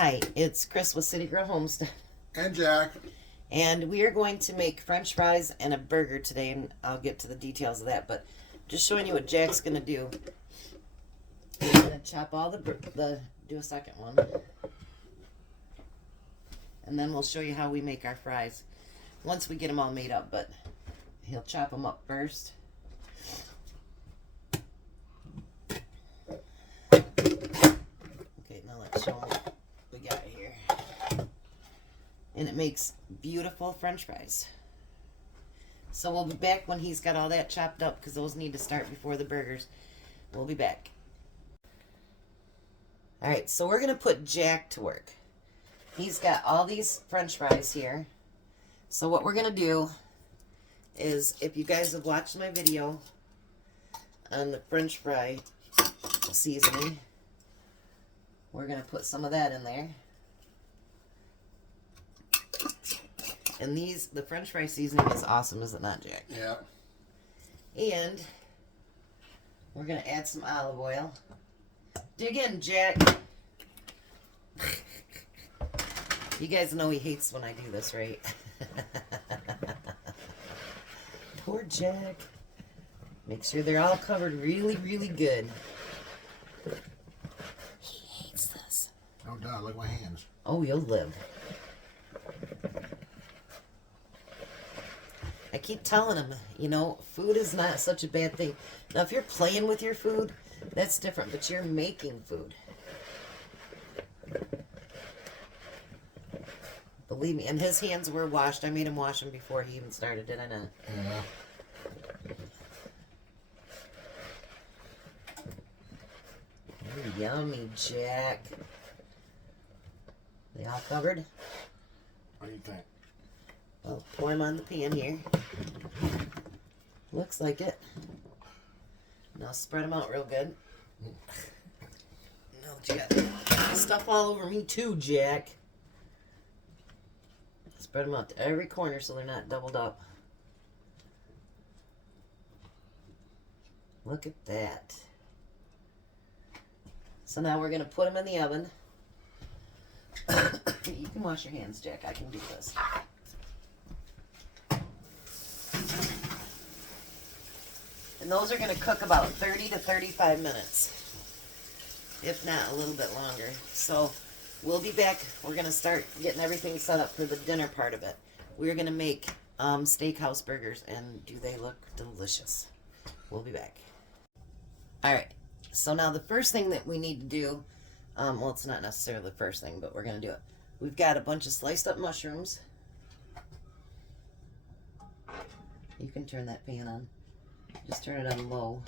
Hi, it's Chris with Citygirlhomestead. And Jack. And we are going to make French fries and a burger today, and I'll get to the details of that, but just showing you what Jack's going to do. He's going to chop all do a second one. And then we'll show you how we make our fries once we get them all made up, but he'll chop them up first. Okay, now let's show him what we got here. And it makes beautiful French fries. So we'll be back when he's got all that chopped up, because those need to start before the burgers. We'll be back. Alright, so we're going to put Jack to work. He's got all these French fries here. So what we're going to do is, if you guys have watched my video on the French fry seasoning, we're going to put some of that in there. And the French fry seasoning is awesome, is it not, Jack? Yeah. And we're going to add some olive oil. Dig in, Jack. You guys know he hates when I do this, right? Poor Jack. Make sure they're all covered really, really good. He hates this. Oh, duh, look at my hands. Oh, you'll live. I keep telling him, you know, food is not such a bad thing. Now, if you're playing with your food, that's different, but you're making food. Believe me, and his hands were washed. I made him wash them before he even started, did I not? Yeah. Ooh, yummy, Jack. They all covered? What do you think? I'll pour them on the pan here. Looks like it. Now spread them out real good. No, you got stuff all over me too, Jack. Spread them out to every corner so they're not doubled up. Look at that. So now we're going to put them in the oven. You can wash your hands, Jack. I can do this. And those are going to cook about 30 to 35 minutes, if not a little bit longer. So we'll be back. We're going to start getting everything set up for the dinner part of it. We're going to make steakhouse burgers, and do they look delicious? We'll be back. Alright, so now the first thing that we need to do, well, it's not necessarily the first thing, but we're going to do it. We've got a bunch of sliced up mushrooms. You can turn that pan on. Just turn it on low.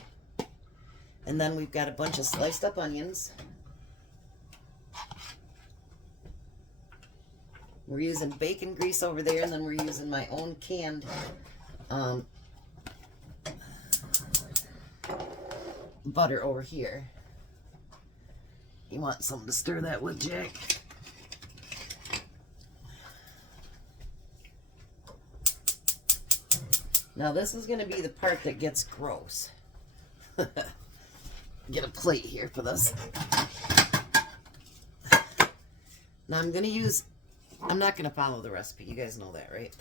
And then we've got a bunch of sliced up onions. We're using bacon grease over there, and then we're using my own canned butter over here. You want something to stir that with, Jack? Now this is going to be the part that gets gross. Get a plate here for this. Now I'm going to use, I'm not going to follow the recipe. You guys know that, right?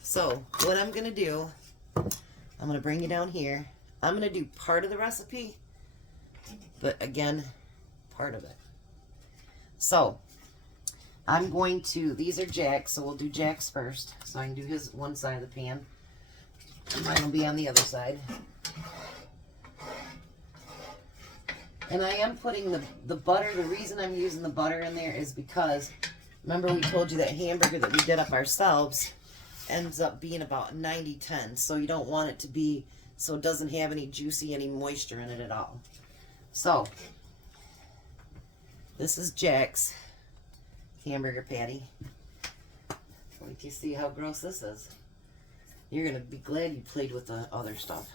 So what I'm going to do, I'm going to bring you down here. I'm going to do part of the recipe, but again, part of it. So I'm going to, these are Jack's, so we'll do Jack's first. So I can do his one side of the pan. And mine will be on the other side. And I am putting the butter. The reason I'm using the butter in there is because, remember we told you that hamburger that we did up ourselves ends up being about 90-10. So you don't want it to be, so it doesn't have any moisture in it at all. So, this is Jack's hamburger patty. Wait till you see how gross this is. You're going to be glad you played with the other stuff.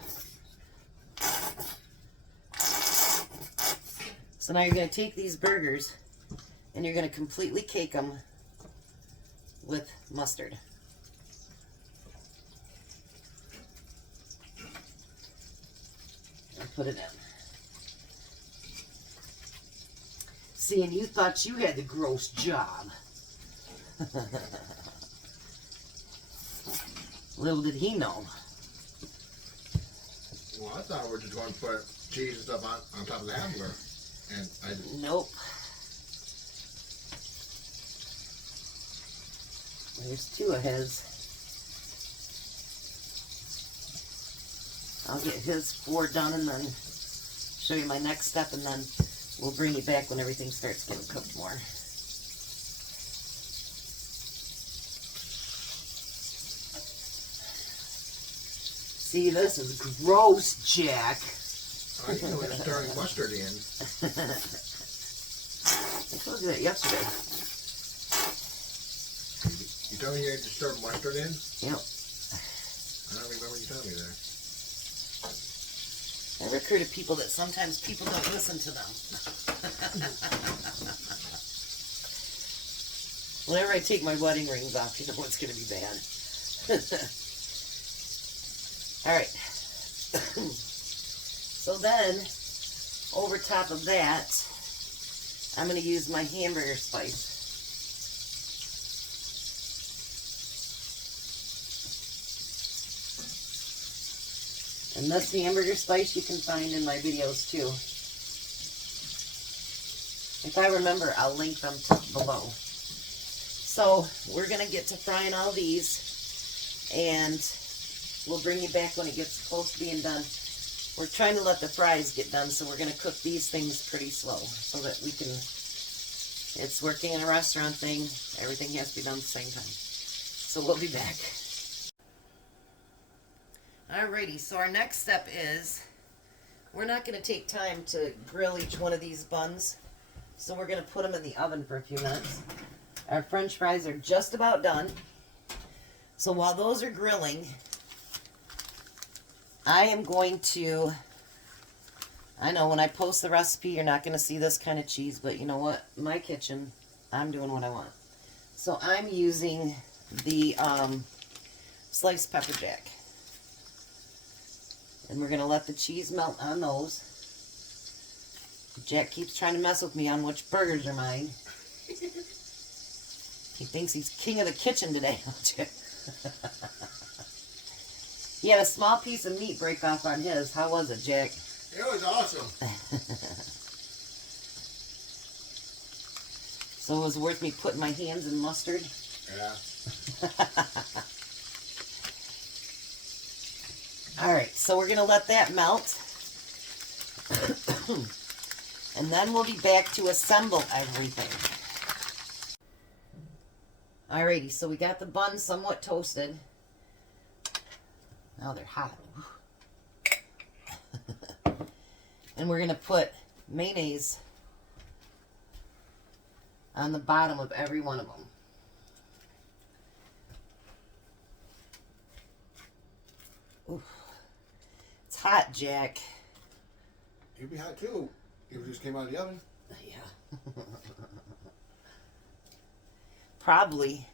So now you're going to take these burgers and you're going to completely cake them with mustard. And put it in. seeing you thought you had the gross job. Little did he know. Well, I thought we were just going to put cheese and stuff on top of the hamburger. And I didn't. Nope. There's two of his. I'll get his 4 done and then show you my next step, and then we'll bring you back when everything starts getting cooked more. See, this is gross, Jack. I didn't know we were stirring mustard in. I told you that yesterday. You told me you had to stir mustard in? Yep. I don't remember you telling me that. I recruited people that sometimes people don't listen to them. Whenever I take my wedding rings off, you know it's going to be bad. Alright. So then, over top of that, I'm going to use my hamburger spice. And this hamburger spice you can find in my videos too. If I remember, I'll link them below. So, we're going to get to frying all these, and we'll bring you back when it gets close to being done. We're trying to let the fries get done, so we're going to cook these things pretty slow so that we can, it's working in a restaurant thing, everything has to be done at the same time. So we'll be back. Alrighty, so our next step is, we're not going to take time to grill each one of these buns, so we're going to put them in the oven for a few minutes. Our french fries are just about done, so while those are grilling, I am going to, I know when I post the recipe, you're not going to see this kind of cheese, but you know what? My kitchen, I'm doing what I want. So I'm using the sliced pepper jack. And we're going to let the cheese melt on those. Jack keeps trying to mess with me on which burgers are mine. He thinks he's king of the kitchen today, don't you? He had a small piece of meat break off on his. How was it, Jack? It was awesome. So it was worth me putting my hands in mustard? Yeah. Alright, so we're going to let that melt. And then we'll be back to assemble everything. Alrighty, so we got the buns somewhat toasted. Now they're hot. And we're going to put mayonnaise on the bottom of every one of them. Oof. It's hot, Jack. You'd be hot too. You just came out of the oven. Yeah. Probably.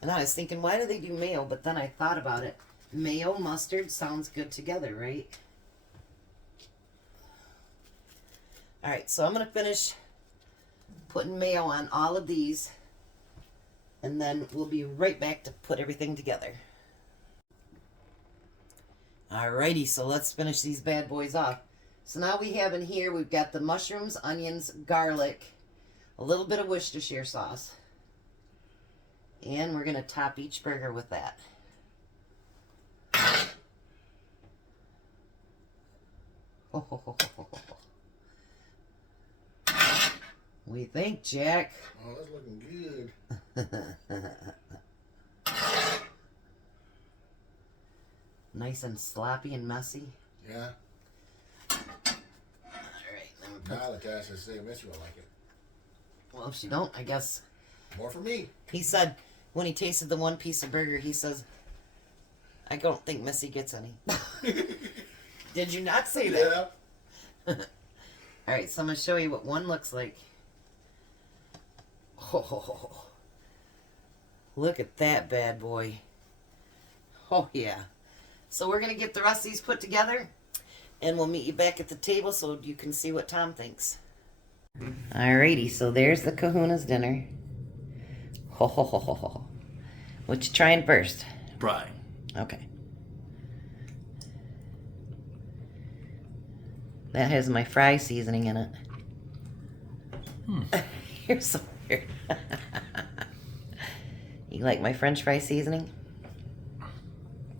And I was thinking, why do they do mayo? But then I thought about it. Mayo, mustard sounds good together, right? Alright, so I'm going to finish putting mayo on all of these. And then we'll be right back to put everything together. Alrighty, so let's finish these bad boys off. So now we have in here, we've got the mushrooms, onions, garlic, a little bit of Worcestershire sauce. And we're going to top each burger with that. We think, Jack. Oh, that's looking good. Nice and sloppy and messy. Yeah. Alright, then we put... Now the task is to say Missy will like it. Well, if you don't, I guess... More for me. He said, when he tasted the one piece of burger, he says, I don't think Missy gets any. Did you not say that? Yeah. Alright, so I'm going to show you what one looks like. Oh, look at that bad boy. Oh, yeah. So we're going to get the rest of these put together, and we'll meet you back at the table so you can see what Tom thinks. Alrighty, so there's the Kahuna's dinner. Ho ho ho ho ho. What you trying first? Fry. Okay. That has my fry seasoning in it. You're so weird. You like my French fry seasoning?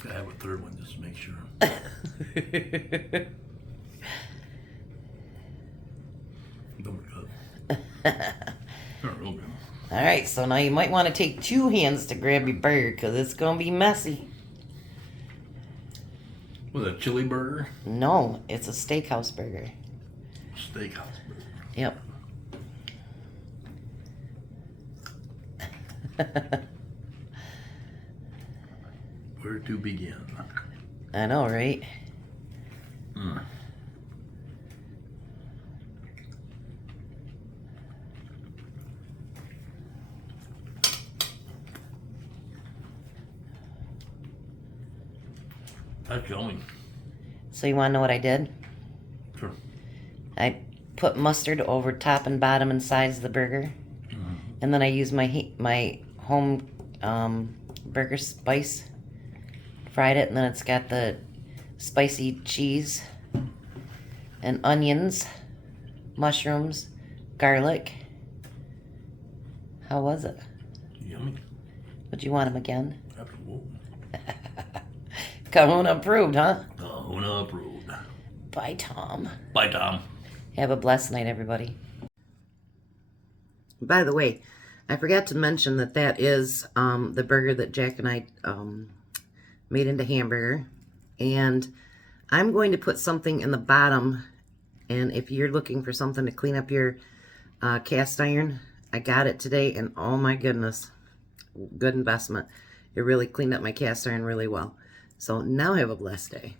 I have a third one just to make sure. Don't cut. They're real good. Alright, so now you might want to take 2 hands to grab your burger because it's going to be messy. Was that chili burger? No, it's a steakhouse burger. Steakhouse burger. Yep. Where to begin? I know, right? That's yummy. So you want to know what I did? Sure. I put mustard over top and bottom and sides of the burger. And then I used my home burger spice. Fried it, and then it's got the spicy cheese and onions, mushrooms, garlic. How was it? Yummy. Would you want them again? Absolutely. Kahuna approved, huh? Kahuna approved. Bye, Tom. Bye, Tom. Have a blessed night, everybody. By the way, I forgot to mention that that is the burger that Jack and I made into hamburger. And I'm going to put something in the bottom. And if you're looking for something to clean up your cast iron, I got it today. And oh my goodness, good investment. It really cleaned up my cast iron really well. So now have a blessed day.